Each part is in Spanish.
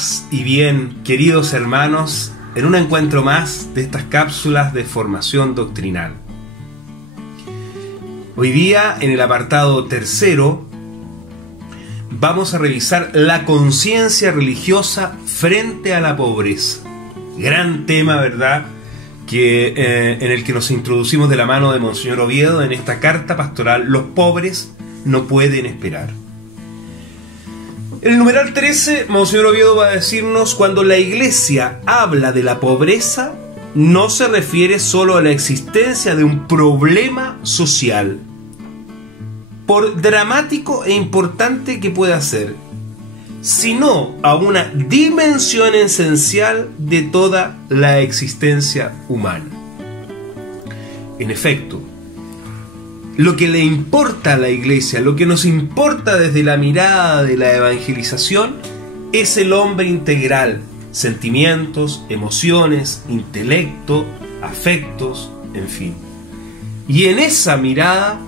Paz y bien, queridos hermanos, en un encuentro más de estas cápsulas de formación doctrinal. Hoy día, en el apartado tercero, vamos a revisar la conciencia religiosa frente a la pobreza. Gran tema, ¿verdad?, en el que nos introducimos de la mano de Monseñor Oviedo en esta carta pastoral, Los pobres no pueden esperar. En el numeral 13, Monseñor Oviedo va a decirnos: cuando la Iglesia habla de la pobreza, no se refiere solo a la existencia de un problema social, por dramático e importante que pueda ser, sino a una dimensión esencial de toda la existencia humana. En efecto, lo que le importa a la Iglesia, lo que nos importa desde la mirada de la evangelización, es el hombre integral: sentimientos, emociones, intelecto, afectos, en fin. Y en esa mirada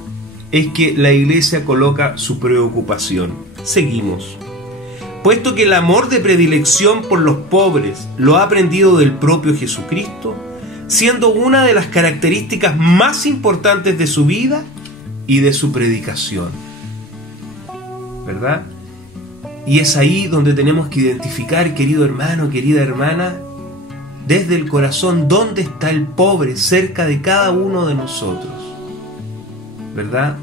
es que la Iglesia coloca su preocupación. Seguimos. Puesto que el amor de predilección por los pobres lo ha aprendido del propio Jesucristo, siendo una de las características más importantes de su vida y de su predicación, ¿verdad? Y es ahí donde tenemos que identificar, querido hermano, querida hermana, desde el corazón, dónde está el pobre cerca de cada uno de nosotros, ¿verdad?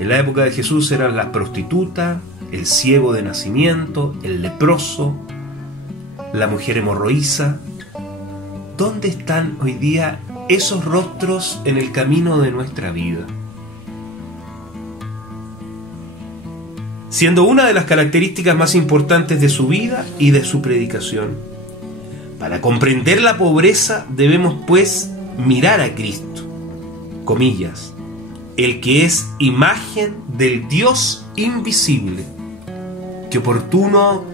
En la época de Jesús eran las prostitutas, el ciego de nacimiento, el leproso, la mujer hemorroísa. ¿Dónde están hoy día esos rostros en el camino de nuestra vida? Siendo una de las características más importantes de su vida y de su predicación. Para comprender la pobreza debemos, pues, mirar a Cristo, comillas, el que es imagen del Dios invisible. Qué oportuno,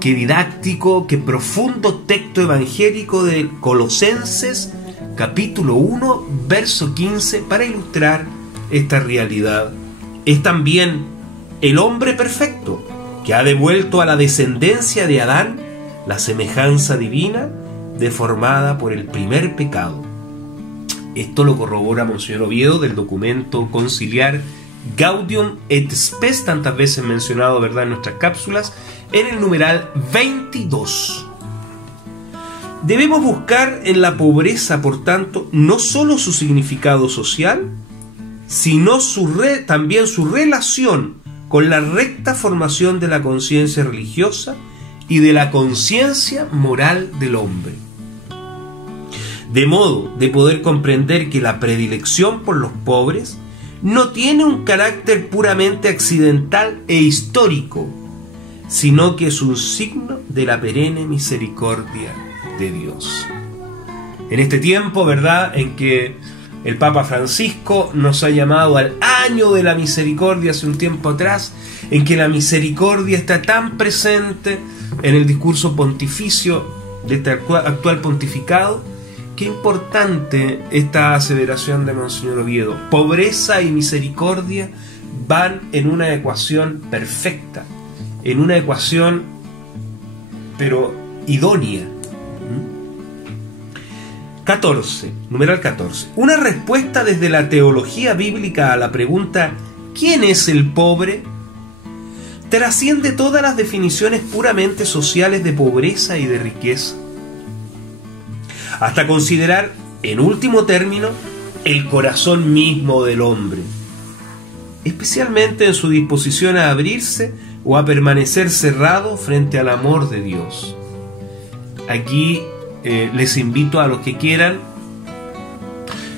qué didáctico, qué profundo texto evangélico de Colosenses, capítulo 1, verso 15, para ilustrar esta realidad. Es también el hombre perfecto, que ha devuelto a la descendencia de Adán la semejanza divina deformada por el primer pecado. Esto lo corrobora Monseñor Oviedo del documento conciliar Gaudium et Spes, tantas veces mencionado, ¿verdad?, en nuestras cápsulas, en el numeral 22. Debemos buscar en la pobreza, por tanto, no solo su significado social, sino también su relación con la recta formación de la conciencia religiosa y de la conciencia moral del hombre. De modo de poder comprender que la predilección por los pobres no tiene un carácter puramente accidental e histórico, sino que es un signo de la perenne misericordia de Dios. En este tiempo, ¿verdad?, en que el Papa Francisco nos ha llamado al año de la misericordia hace un tiempo atrás, en que la misericordia está tan presente en el discurso pontificio de este actual pontificado. Qué importante esta aseveración de Monseñor Oviedo. Pobreza y misericordia van en una ecuación perfecta, en una ecuación pero idónea. 14, numeral 14. Una respuesta desde la teología bíblica a la pregunta ¿quién es el pobre?, trasciende todas las definiciones puramente sociales de pobreza y de riqueza, hasta considerar, en último término, el corazón mismo del hombre, especialmente en su disposición a abrirse o a permanecer cerrado frente al amor de Dios. Aquí les invito a los que quieran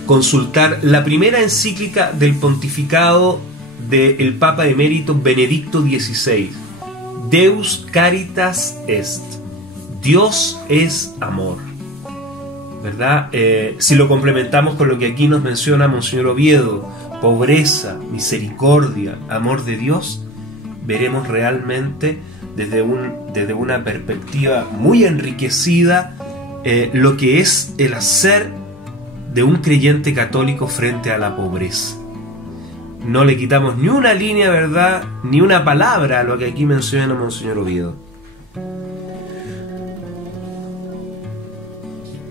consultar la primera encíclica del pontificado del Papa emérito Benedicto XVI, Deus Caritas Est, Dios es amor, ¿verdad? Si lo complementamos con lo que aquí nos menciona Monseñor Oviedo, pobreza, misericordia, amor de Dios, veremos realmente desde una perspectiva muy enriquecida lo que es el hacer de un creyente católico frente a la pobreza. No le quitamos ni una línea, ¿verdad?, ni una palabra a lo que aquí menciona Monseñor Oviedo.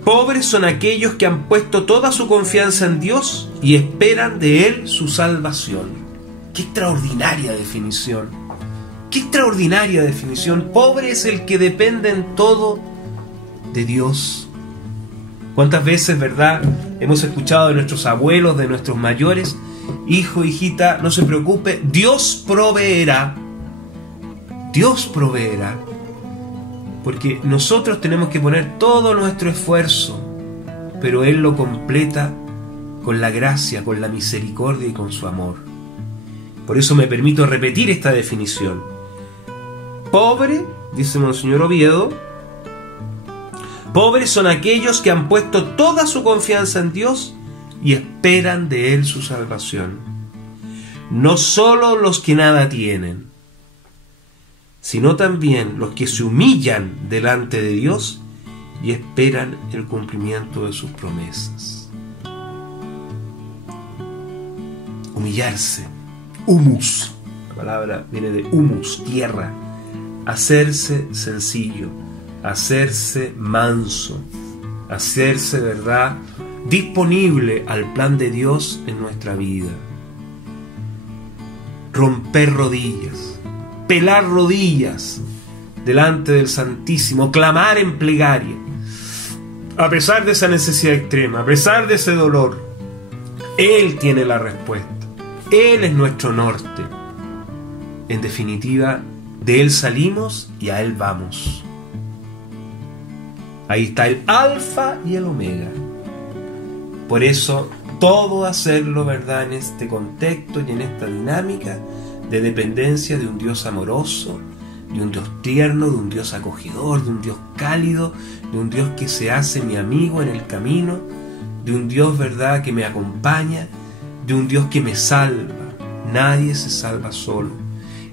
Pobres son aquellos que han puesto toda su confianza en Dios y esperan de Él su salvación. ¡Qué extraordinaria definición! ¡Qué extraordinaria definición! Pobre es el que depende en todo de Dios. ¿Cuántas veces, verdad, hemos escuchado de nuestros abuelos, de nuestros mayores? Hijo, hijita, no se preocupe, Dios proveerá. Dios proveerá. Porque nosotros tenemos que poner todo nuestro esfuerzo, pero Él lo completa con la gracia, con la misericordia y con su amor. Por eso me permito repetir esta definición. Pobre, dice Monseñor Oviedo, pobres son aquellos que han puesto toda su confianza en Dios y esperan de Él su salvación. No solo los que nada tienen, sino también los que se humillan delante de Dios y esperan el cumplimiento de sus promesas. Humillarse, humus, la palabra viene de humus, tierra, hacerse sencillo, hacerse manso, hacerse, ¿verdad?, disponible al plan de Dios en nuestra vida. Romper rodillas, pelar rodillas delante del Santísimo, clamar en plegaria, a pesar de esa necesidad extrema, a pesar de ese dolor. Él tiene la respuesta, Él es nuestro norte. En definitiva, de Él salimos y a Él vamos. Ahí está el alfa y el omega. Por eso, todo hacerlo, ¿verdad?, en este contexto y en esta dinámica de dependencia de un Dios amoroso, de un Dios tierno, de un Dios acogedor, de un Dios cálido, de un Dios que se hace mi amigo en el camino, de un Dios, ¿verdad?, que me acompaña, de un Dios que me salva. Nadie se salva solo.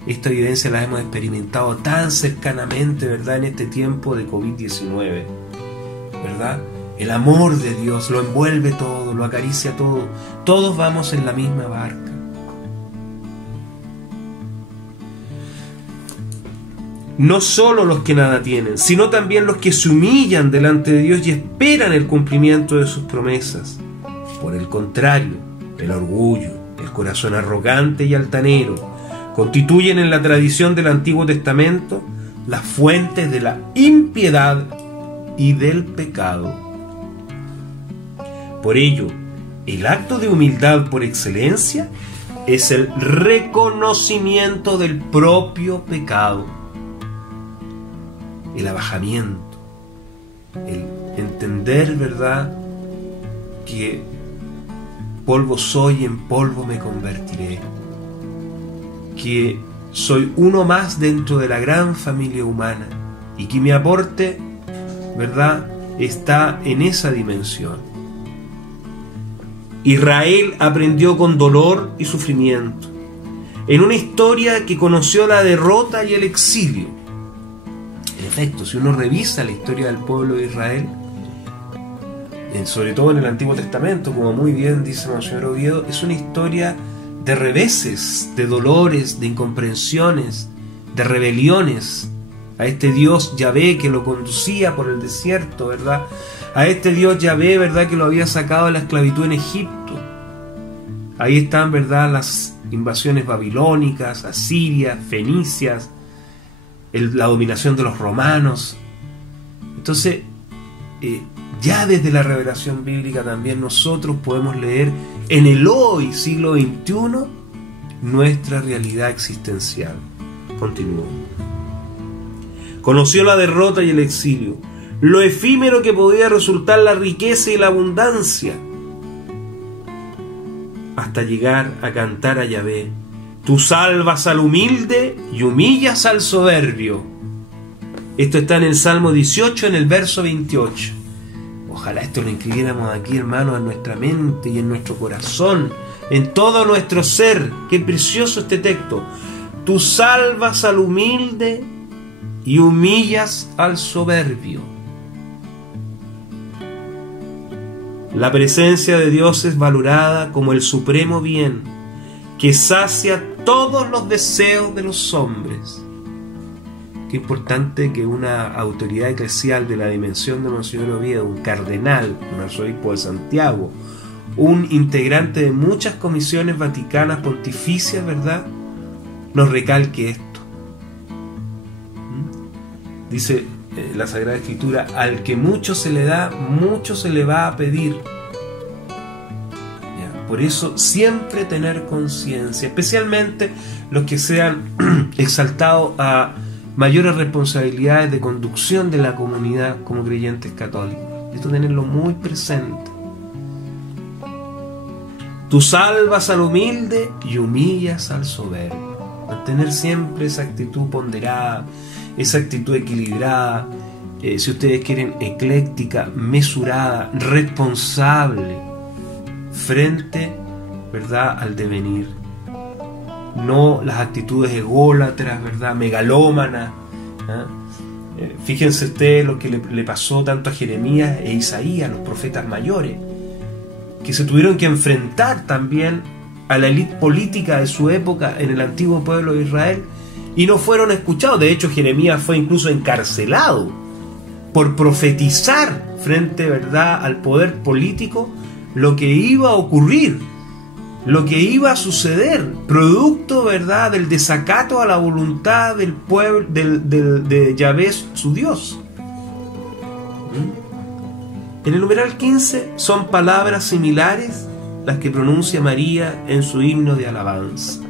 Esta evidencia la hemos experimentado tan cercanamente, ¿verdad?, en este tiempo de COVID-19, ¿verdad? El amor de Dios lo envuelve todo, lo acaricia todo. Todos vamos en la misma barca. No solo los que nada tienen, sino también los que se humillan delante de Dios y esperan el cumplimiento de sus promesas. Por el contrario, el orgullo, el corazón arrogante y altanero constituyen en la tradición del Antiguo Testamento las fuentes de la impiedad y del pecado. Por ello, el acto de humildad por excelencia es el reconocimiento del propio pecado, el abajamiento, el entender, ¿verdad?, que polvo soy y en polvo me convertiré, que soy uno más dentro de la gran familia humana y que mi aporte, ¿verdad?, está en esa dimensión. Israel aprendió con dolor y sufrimiento, en una historia que conoció la derrota y el exilio. En efecto, si uno revisa la historia del pueblo de Israel, sobre todo en el Antiguo Testamento, como muy bien dice Monseñor Oviedo, es una historia de reveses, de dolores, de incomprensiones, de rebeliones a este Dios Yahvé que lo conducía por el desierto, ¿verdad?, a este Dios Yahvé, ¿verdad?, que lo había sacado de la esclavitud en Egipto. Ahí están, ¿verdad?, las invasiones babilónicas, asirias, fenicias, la dominación de los romanos. Entonces, ya desde la revelación bíblica también nosotros podemos leer en el hoy, siglo XXI, nuestra realidad existencial. Continúo. Conoció la derrota y el exilio, lo efímero que podía resultar la riqueza y la abundancia, hasta llegar a cantar a Yahvé: tú salvas al humilde y humillas al soberbio. Esto está en el Salmo 18, en el verso 28. Ojalá esto lo inscribiéramos aquí, hermanos, en nuestra mente y en nuestro corazón, en todo nuestro ser. Qué precioso este texto. Tú salvas al humilde y humillas al soberbio. La presencia de Dios es valorada como el supremo bien que sacia todos los deseos de los hombres. Qué importante que una autoridad eclesial de la dimensión de Monseñor Oviedo, un cardenal, un arzobispo de Santiago, un integrante de muchas comisiones vaticanas pontificias, ¿verdad?, nos recalque esto. Dice la Sagrada Escritura: al que mucho se le da, mucho se le va a pedir. Por eso siempre tener conciencia, especialmente los que sean exaltados a mayores responsabilidades de conducción de la comunidad como creyentes católicos. Esto tenerlo muy presente. Tú salvas al humilde y humillas al soberbio. Mantener siempre esa actitud ponderada, esa actitud equilibrada, si ustedes quieren, ecléctica, mesurada, responsable, frente, ¿verdad?, al devenir. No las actitudes ególatras, ¿verdad?, megalómanas. Fíjense ustedes lo que le pasó tanto a Jeremías e Isaías, los profetas mayores, que se tuvieron que enfrentar también a la élite política de su época en el antiguo pueblo de Israel y no fueron escuchados. De hecho, Jeremías fue incluso encarcelado por profetizar frente, ¿verdad?, al poder político lo que iba a ocurrir, lo que iba a suceder, producto, ¿verdad?, del desacato a la voluntad del pueblo, de Yahvé, su Dios. En el numeral 15 son palabras similares las que pronuncia María en su himno de alabanza.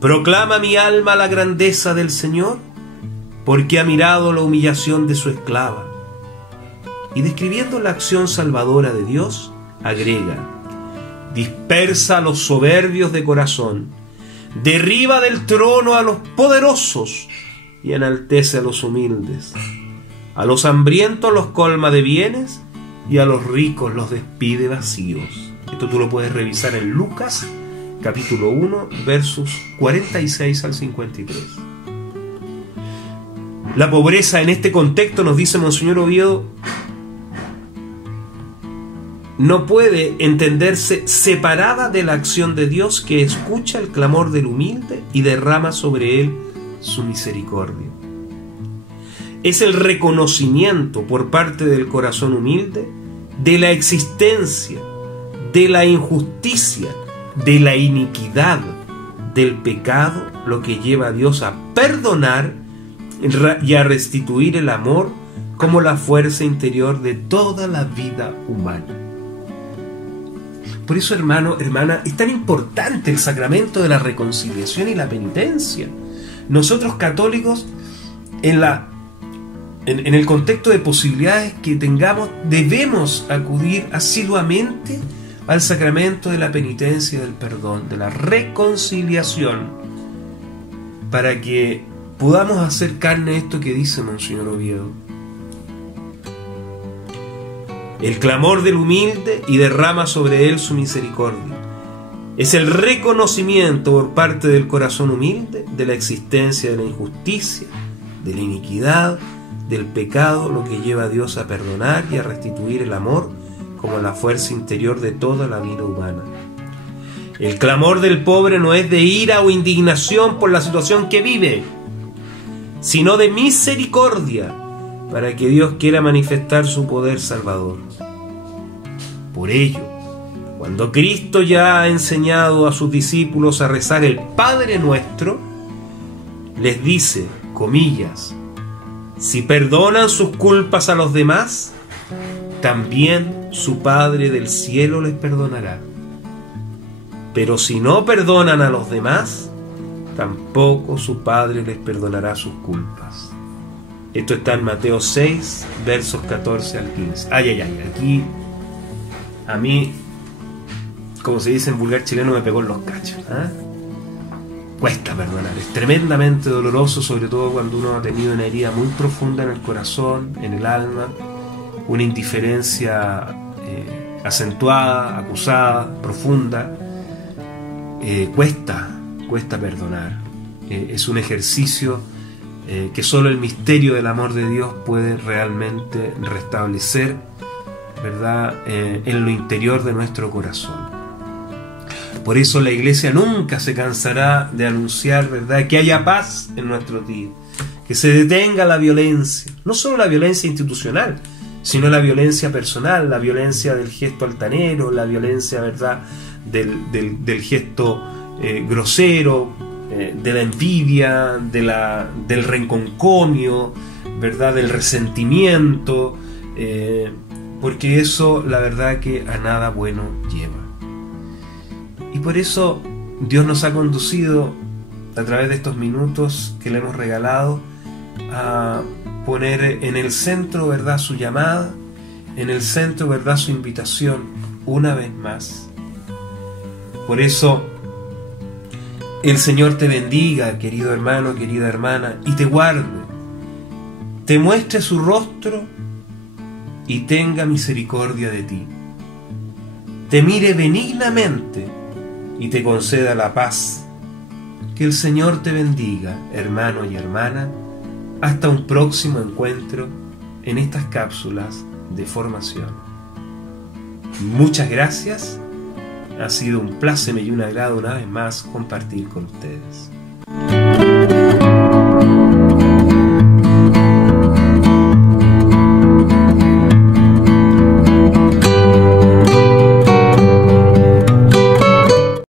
Proclama mi alma la grandeza del Señor, porque ha mirado la humillación de su esclava. Y describiendo la acción salvadora de Dios, agrega: dispersa a los soberbios de corazón, derriba del trono a los poderosos y enaltece a los humildes. A los hambrientos los colma de bienes y a los ricos los despide vacíos. Esto tú lo puedes revisar en Lucas, capítulo 1, versos 46 al 53. La pobreza en este contexto, nos dice Monseñor Oviedo, no puede entenderse separada de la acción de Dios, que escucha el clamor del humilde y derrama sobre él su misericordia. Es el reconocimiento por parte del corazón humilde de la existencia, de la injusticia, de la iniquidad, del pecado, lo que lleva a Dios a perdonar y a restituir el amor como la fuerza interior de toda la vida humana. Por eso, hermano, hermana, es tan importante el sacramento de la reconciliación y la penitencia. Nosotros católicos, en el contexto de posibilidades que tengamos, debemos acudir asiduamente al sacramento de la penitencia y del perdón, de la reconciliación, para que podamos hacer carne esto que dice Monseñor Oviedo: el clamor del humilde y derrama sobre él su misericordia. Es el reconocimiento por parte del corazón humilde de la existencia de la injusticia, de la iniquidad, del pecado, lo que lleva a Dios a perdonar y a restituir el amor como la fuerza interior de toda la vida humana. El clamor del pobre no es de ira o indignación por la situación que vive, sino de misericordia, para que Dios quiera manifestar su poder salvador. Por ello, cuando Cristo ya ha enseñado a sus discípulos a rezar el Padre Nuestro, les dice, comillas, si perdonan sus culpas a los demás, también su Padre del cielo les perdonará. Pero si no perdonan a los demás, tampoco su Padre les perdonará sus culpas. Esto está en Mateo 6, versos 14 al 15. Aquí a mí, como se dice en vulgar chileno, me pegó en los cachos. Cuesta perdonar, es tremendamente doloroso, sobre todo cuando uno ha tenido una herida muy profunda en el corazón, en el alma, una indiferencia acentuada, acusada, profunda. Cuesta perdonar. Es un ejercicio que solo el misterio del amor de Dios puede realmente restablecer, ¿verdad?, en lo interior de nuestro corazón. Por eso la Iglesia nunca se cansará de anunciar, ¿verdad?, que haya paz en nuestros días, que se detenga la violencia, no solo la violencia institucional, sino la violencia personal, la violencia del gesto altanero, la violencia, ¿verdad?, del gesto grosero, de la envidia, del renconconio, ¿verdad?, del resentimiento, porque eso, la verdad, que a nada bueno lleva. Y por eso Dios nos ha conducido a través de estos minutos que le hemos regalado a poner en el centro, ¿verdad?, su llamada, en el centro, ¿verdad?, su invitación, una vez más. Por eso, el Señor te bendiga, querido hermano, querida hermana, y te guarde, te muestre su rostro y tenga misericordia de ti, te mire benignamente y te conceda la paz. Que el Señor te bendiga, hermano y hermana. Hasta un próximo encuentro en estas cápsulas de formación. Muchas gracias. Ha sido un placer y un agrado una vez más compartir con ustedes.